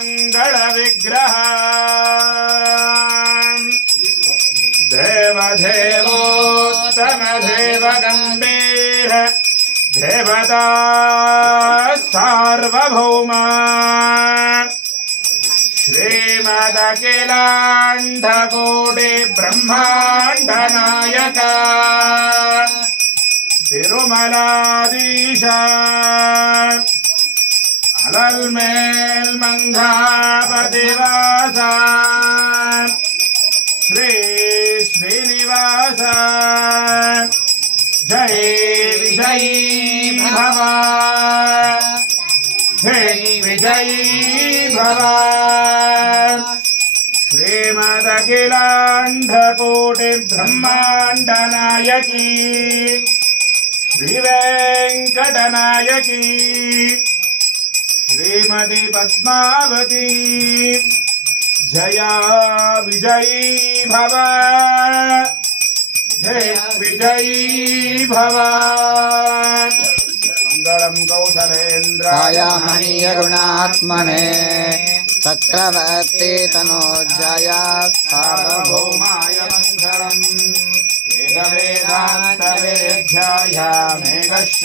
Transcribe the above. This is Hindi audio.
मंगल विग्रह देवदेवोत्तम देव गंभीर देवता सार्वभौम श्रीमदखिलाण्डकोटि ब्रह्माण्ड नायक तिरुमलाधीश अलल्मेल मंगापतिवास श्री श्रीनिवास जय विजयी भव जय विजयी भव श्रीमदखिलाण्डकोटि ब्रह्माण्ड नायकी श्री वेंकटनायकी श्रीमती पद्मावती जया विजयी भव जय विजयी भव मंगलम कौसलेन्द्राय मनीय गुणात्मने चक्रवर्ती तनोजय सार्वभौमाय मंगलम वेद वेदांत वेद्याय मेघश्च